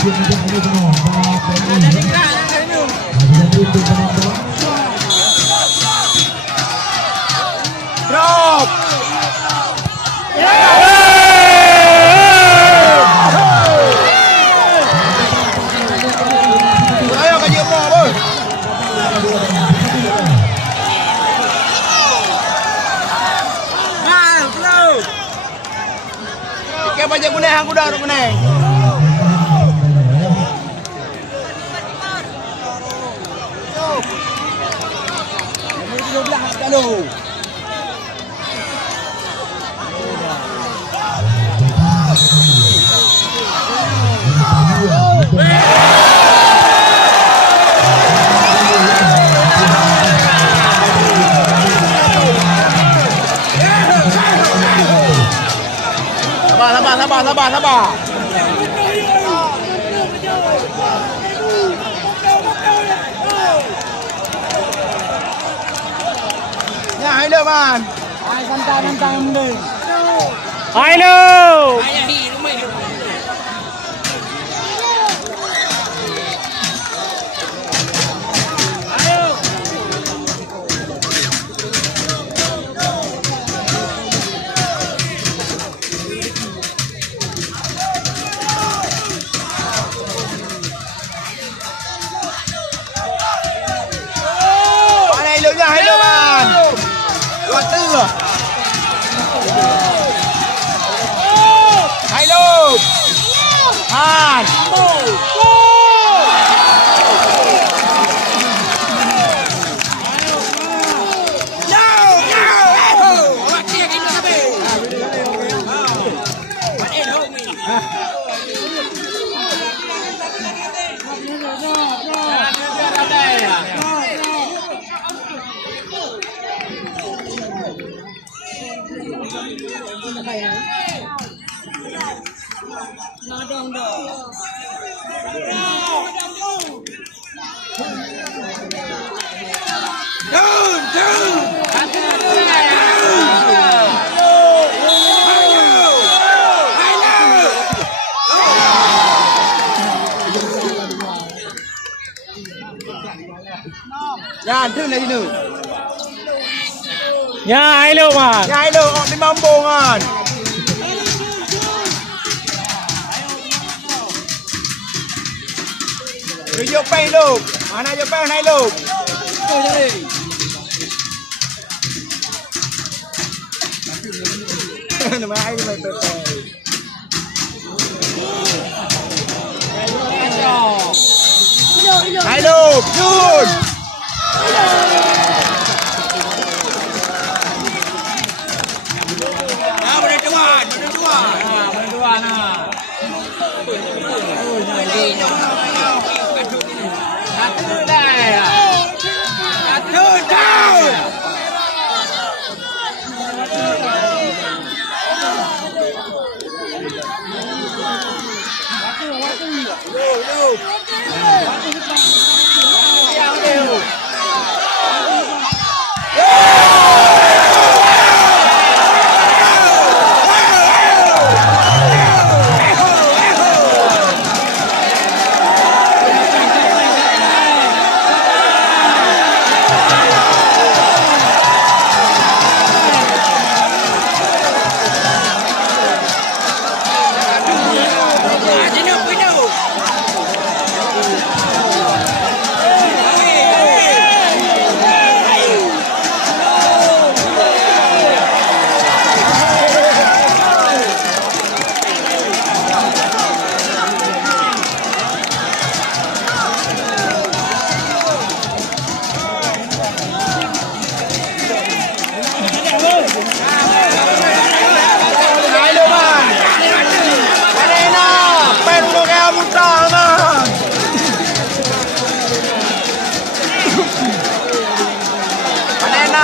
Drop. Ayo kaji apa bos? Mal, belum. Ikan banyak kuning, aku dah kuning. Halo. Sabar. Ya, hai lo man. Hai santai deh. Hai lo. Hai lo man. Luar tư rồi. Hai lo. Han. Yan, thứ này nữa. Ya, hai lo man. Ya, hai lo, di mambungan. Vô bay luôn. Mana vô bay này luôn. Nama ai ni mai hai luôn, Jun. Berdua nah.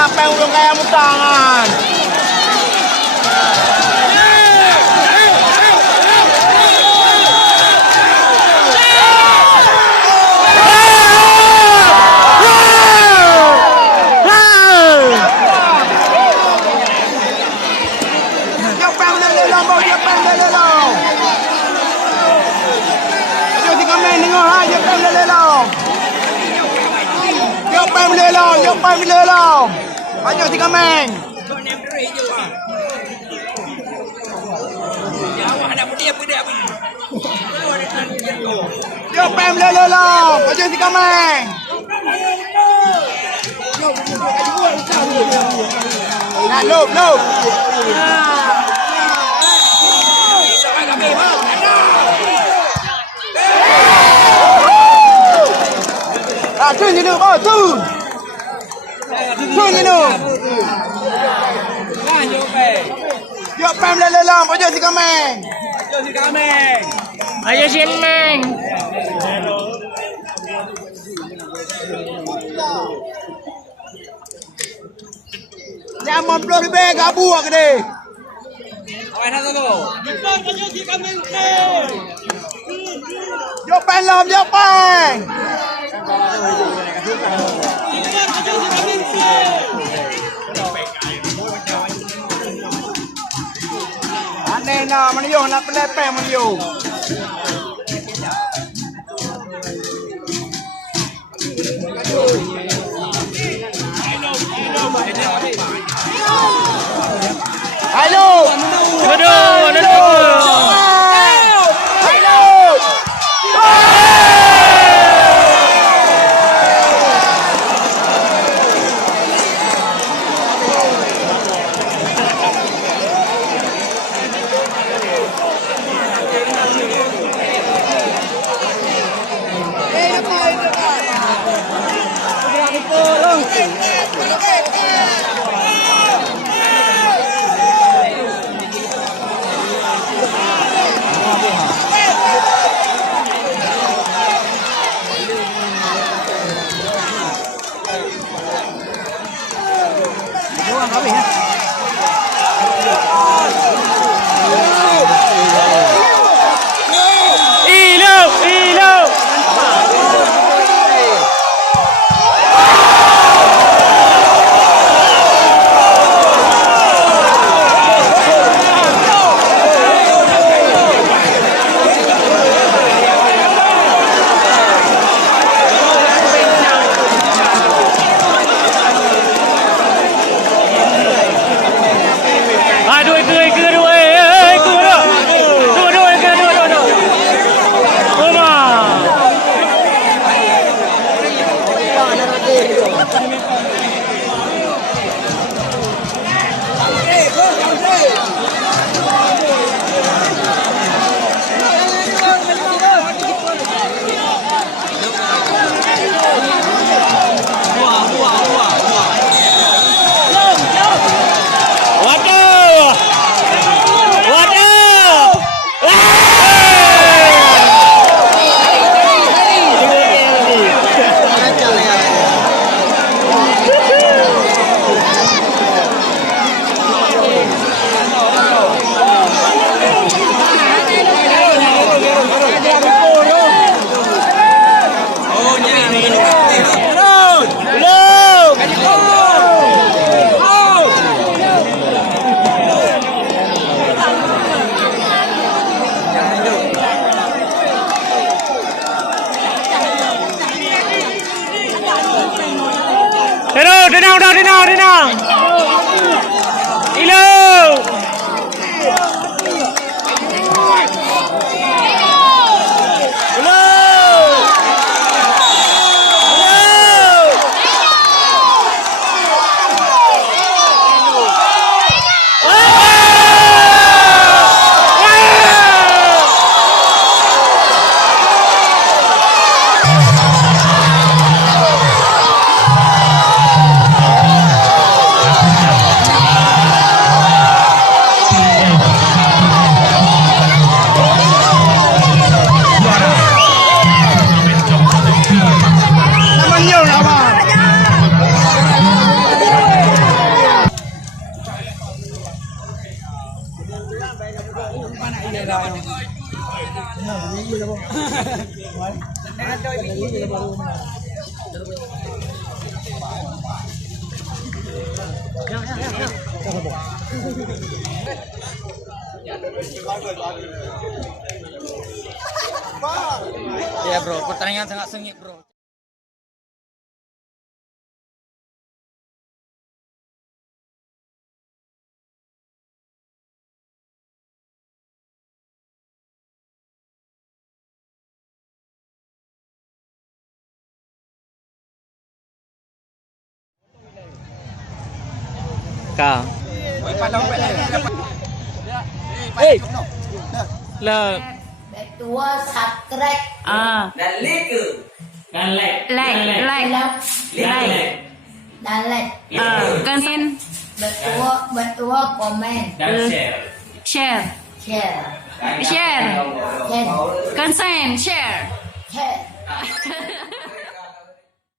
Apa yang udah kayak mutangan? Pem dengar ha, dia pem lelong. Dia pem lelong, dia pem lelong. Banyak 3 meng. Dia pem lelong, banyak 3 meng. Nah, lop. Turn je nu, turn je nu. Dia pem lelong, banyak 3 meng. Ayo Shin Meng. Jangan belum lebih gabu ke dia. Dia pem lam, dia pem. Aneh nak mana yo nak pelepeng mana yo. Halo. Denang. Ilo. Ya, Ya bro, pertandingan sangat sengit bro. Kau. Hey. Lợn. Tua sạch rách Dan lek ke? Dan lek. lạch đàn lệch Consent. betua komen Dan share. share Share. share Consent. Share. share